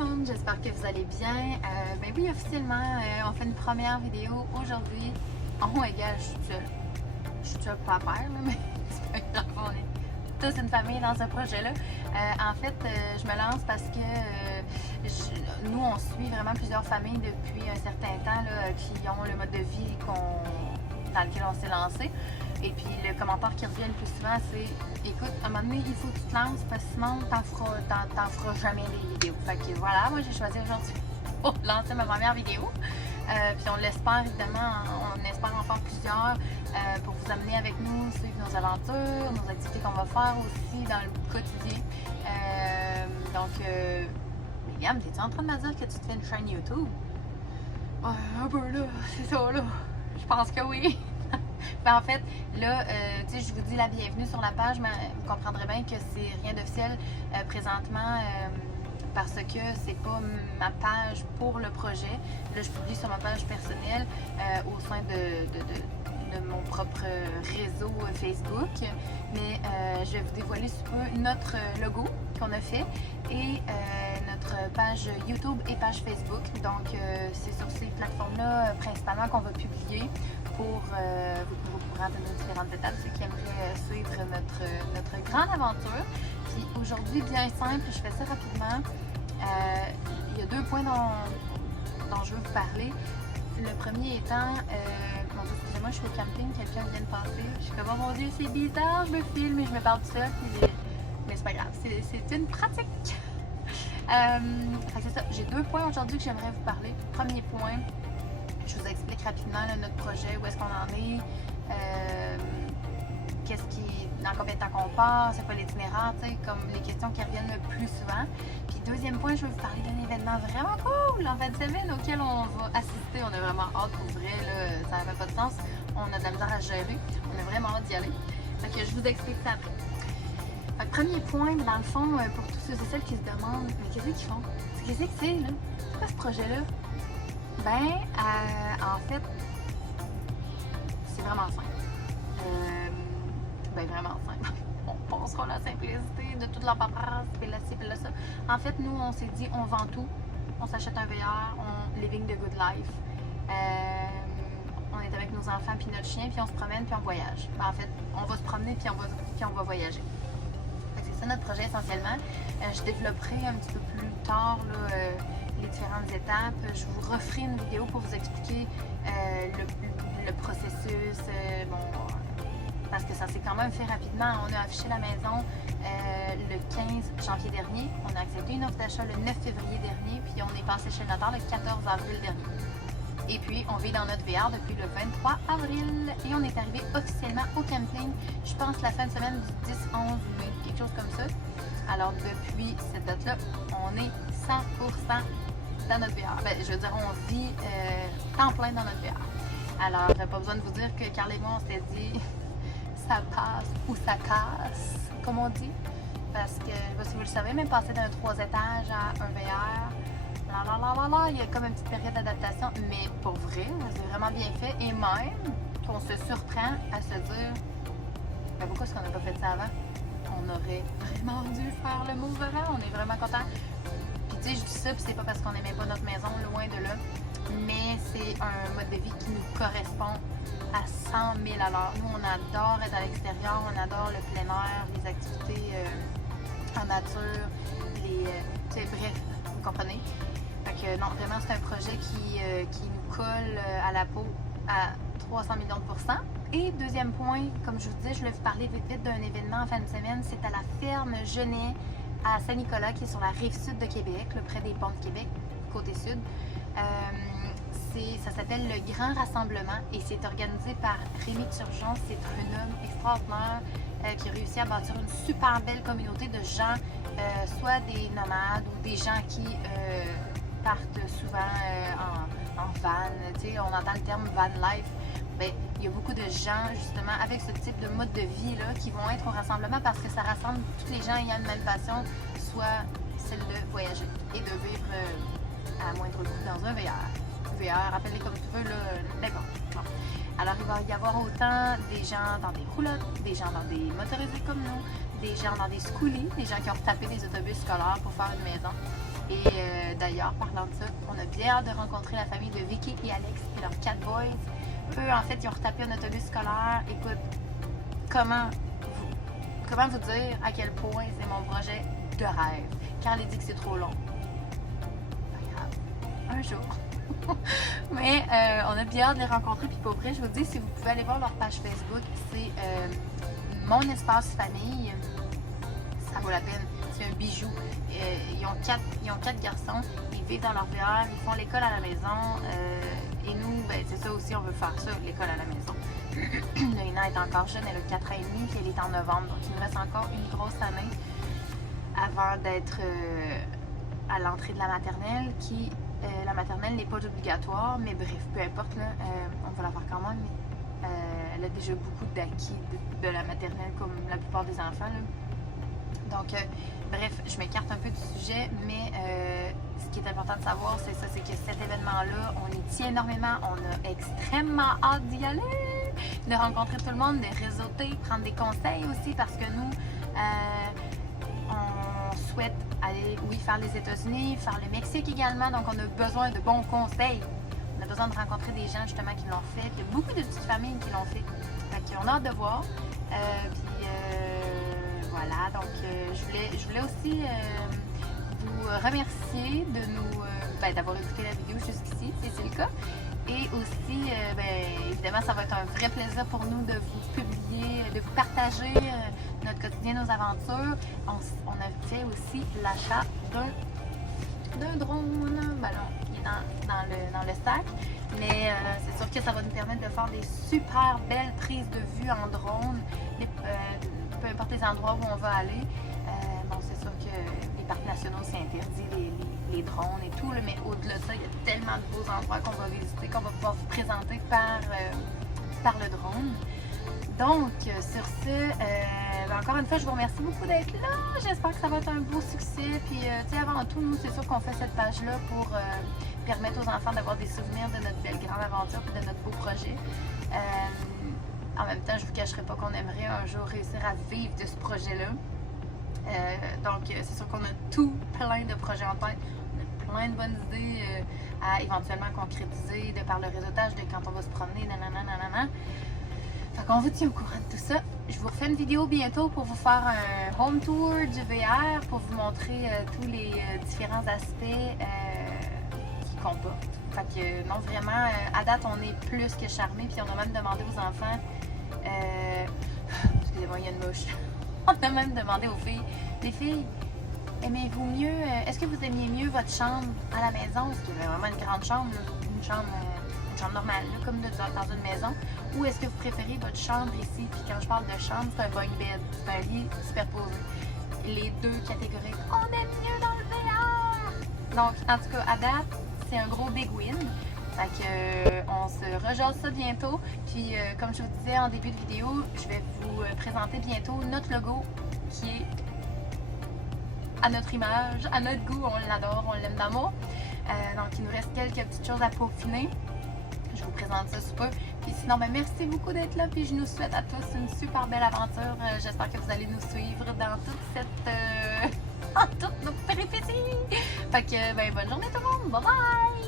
monde, j'espère que vous allez bien. Ben oui, officiellement, on fait une première vidéo aujourd'hui. Oh my god, je suis seule pour la faire, là, mais c'est pas grave, on est tous une famille dans ce projet-là. En fait, je me lance parce que nous, on suit vraiment plusieurs familles depuis un certain temps là, qui ont le mode de vie dans lequel on s'est lancé. Et puis le commentaire qui revient le plus souvent, c'est écoute, à un moment donné, il faut que tu te lances parce que sinon, t'en feras jamais des vidéos. Fait que voilà, moi j'ai choisi aujourd'hui pour lancer ma première vidéo. Puis on l'espère évidemment, on espère en faire plusieurs pour vous amener avec nous, suivre nos aventures, nos activités qu'on va faire aussi dans le quotidien. William, t'es-tu en train de me dire que tu te fais une chaîne YouTube? Ouais, un peu là, c'est ça là. Je pense que oui. Ben, en fait, là, je vous dis la bienvenue sur la page, mais vous comprendrez bien que c'est rien d'officiel présentement parce que c'est pas ma page pour le projet. Là, je publie sur ma page personnelle au sein de mon propre réseau Facebook, mais je vais vous dévoiler sous peu notre logo qu'on a fait et notre page YouTube et page Facebook. Donc, c'est sur ces plateformes-là principalement qu'on va publier pour vous tenir au courant de nos différentes étapes, ceux qui aimeraient suivre notre grande aventure. Puis aujourd'hui, bien simple, je fais ça rapidement. Il y a deux points dont je veux vous parler. Le premier étant, mon Dieu, excusez-moi, je suis au camping, quelqu'un vient de passer. Je suis comme, oh mon Dieu, c'est bizarre, je me filme et je me parle tout seul. Mais c'est pas grave, c'est une pratique. C'est ça, j'ai deux points aujourd'hui que j'aimerais vous parler. Premier point, je vous explique rapidement là, notre projet, où est-ce qu'on en est, dans combien de temps qu'on part, c'est quoi l'itinéraire, comme les questions qui reviennent le plus souvent. Puis deuxième point, je vais vous parler d'un événement vraiment cool en fin de semaine auquel on va assister. On a vraiment hâte pour vrai, là, ça n'avait pas de sens. On a de la misère à gérer, on a vraiment hâte d'y aller. Fait que je vous explique ça après. Fait que premier point, dans le fond, pour tous ceux et celles qui se demandent, mais qu'est-ce qu'ils font? Qu'est-ce que c'est, là? C'est quoi ce projet-là? Ben, en fait, c'est vraiment simple. Vraiment simple. On pensera la simplicité de toute la paperasse, puis là, ci, puis là, ça. En fait, nous, on s'est dit, on vend tout. On s'achète un VR, on living the good life. On est avec nos enfants, puis notre chien, puis on se promène, puis on voyage. Ben, en fait, on va se promener, puis on va voyager. C'est ça notre projet essentiellement. Je développerai un petit peu plus tard là, les différentes étapes. Je vous referai une vidéo pour vous expliquer le processus. Parce que ça s'est quand même fait rapidement. On a affiché la maison le 15 janvier dernier. On a accepté une offre d'achat le 9 février dernier. Puis on est passé chez le notaire le 14 avril dernier. Et puis, on vit dans notre VR depuis le 23 avril. Et on est arrivé officiellement au camping, je pense, la fin de semaine du 10-11 mai, quelque chose comme ça. Alors, depuis cette date-là, on est 100% dans notre VR. Ben, je veux dire, on vit temps plein dans notre VR. Alors, pas besoin de vous dire que Carl et moi, on s'est dit, ça passe ou ça casse, comme on dit. Parce que, je sais pas si vous le savez, même passer d'un 3 étages à un VR, il y a comme une petite période d'adaptation, mais pour vrai, c'est vraiment bien fait. Et même qu'on se surprend à se dire, mais pourquoi est-ce qu'on n'a pas fait ça avant? On aurait vraiment dû faire le move avant, on est vraiment content. Puis tu sais, je dis ça, puis c'est pas parce qu'on n'aimait pas notre maison, loin de là, mais c'est un mode de vie qui nous correspond à 100 000 à l'heure. Nous, on adore être à l'extérieur, on adore le plein air, les activités en nature, bref, vous comprenez? Fait que non, vraiment, c'est un projet qui nous colle à la peau à 300 millions de %. Et deuxième point, comme je vous disais, je voulais vous parler vite d'un événement en fin de semaine. C'est à la ferme Genet à Saint-Nicolas, qui est sur la rive sud de Québec, là, près des ponts de Québec, côté sud. Ça s'appelle le Grand Rassemblement et c'est organisé par Rémi Turgeon. C'est un homme extraordinaire qui a réussi à bâtir une super belle communauté de gens, soit des nomades ou des gens qui partent souvent en van. On entend le terme van life. Bien, il y a beaucoup de gens justement avec ce type de mode de vie là qui vont être au rassemblement parce que ça rassemble tous les gens ayant une même passion, soit celle de voyager et de vivre à moindre coût dans un VR. Appelle-les comme tu veux, là, n'importe. Bon. Alors, il va y avoir autant des gens dans des roulottes, des gens dans des motorisés comme nous, des gens dans des schools, des gens qui ont retapé des autobus scolaires pour faire une maison. Et d'ailleurs, parlant de ça, on a bien hâte de rencontrer la famille de Vicky et Alex et leurs 4 boys. Eux, en fait, ils ont retapé un autobus scolaire. Écoute, comment vous dire à quel point c'est mon projet de rêve? Carl dit que c'est trop long. Pas grave. Un jour. Mais on a bien hâte de les rencontrer. Puis pour vrai, je vous dis, si vous pouvez aller voir leur page Facebook, c'est Mon Espace Famille. Ça vaut la peine. C'est un bijou. Ils ont quatre garçons. Ils vivent dans leur VR. Ils font l'école à la maison. Et nous, ben, c'est ça aussi, on veut faire ça, l'école à la maison. Noéna est encore jeune, elle a 4 ans et demi, puis elle est en novembre. Donc il nous reste encore une grosse année avant d'être à l'entrée de la maternelle, qui la maternelle n'est pas obligatoire, mais bref, peu importe, là, on va la faire quand même. Mais, elle a déjà beaucoup d'acquis de la maternelle, comme la plupart des enfants, là. Donc, bref, je m'écarte un peu du sujet, mais ce qui est important de savoir, c'est ça, c'est que cet événement-là, on y tient énormément, on a extrêmement hâte d'y aller, de rencontrer tout le monde, de réseauter, prendre des conseils aussi, parce que nous, on souhaite aller, oui, faire les États-Unis, faire le Mexique également, donc on a besoin de bons conseils. On a besoin de rencontrer des gens justement qui l'ont fait, il y a beaucoup de petites familles qui l'ont fait. Fait qu'on a hâte de voir. Voilà, donc je voulais aussi vous remercier de nous d'avoir écouté la vidéo jusqu'ici, si c'est le cas. Et aussi, évidemment, ça va être un vrai plaisir pour nous de vous publier, de vous partager notre quotidien, nos aventures. On a fait aussi l'achat d'un drone, qui est dans le sac. Mais c'est sûr que ça va nous permettre de faire des super belles prises de vue en drone, peu importe les endroits où on va aller. Bon, c'est sûr que les parcs nationaux, c'est interdit, les drones et tout, là, mais au-delà de ça, il y a tellement de beaux endroits qu'on va visiter, qu'on va pouvoir vous présenter par le drone. Donc, sur ce, encore une fois, je vous remercie beaucoup d'être là. J'espère que ça va être un beau succès. Puis, avant tout, nous, c'est sûr qu'on fait cette page-là pour permettre aux enfants d'avoir des souvenirs de notre belle grande aventure et de notre beau projet. En même temps, je ne vous cacherai pas qu'on aimerait un jour réussir à vivre de ce projet-là. Donc, c'est sûr qu'on a tout plein de projets en tête. On a plein de bonnes idées à éventuellement concrétiser de par le réseautage de quand on va se promener, nanana. Fait qu'on vous tient au courant de tout ça. Je vous refais une vidéo bientôt pour vous faire un home tour du VR, pour vous montrer tous les différents aspects qu'il comporte. Fait que non, vraiment, à date, on est plus que charmés. Puis on a même demandé aux enfants... excusez-moi, il y a une mouche. On a même demandé aux filles, les filles, aimez-vous mieux, est-ce que vous aimiez mieux votre chambre à la maison, parce qu'il y avait vraiment une grande chambre, une chambre normale, là, comme dans une maison, ou est-ce que vous préférez votre chambre ici? Puis quand je parle de chambre, c'est un bunk bed, c'est un lit superposé. Les deux catégories, on aime mieux dans le VR! Donc, en tout cas, à date, c'est un gros big win. Fait que, on se rejase ça bientôt. Puis, comme je vous disais en début de vidéo, je vais vous présenter bientôt notre logo qui est à notre image, à notre goût. On l'adore, on l'aime d'amour. Donc, il nous reste quelques petites choses à peaufiner. Je vous présente ça sous peu. Puis sinon, merci beaucoup d'être là. Puis je nous souhaite à tous une super belle aventure. J'espère que vous allez nous suivre dans toute cette... dans toutes nos péripéties. Fait que, bonne journée tout le monde. Bye bye!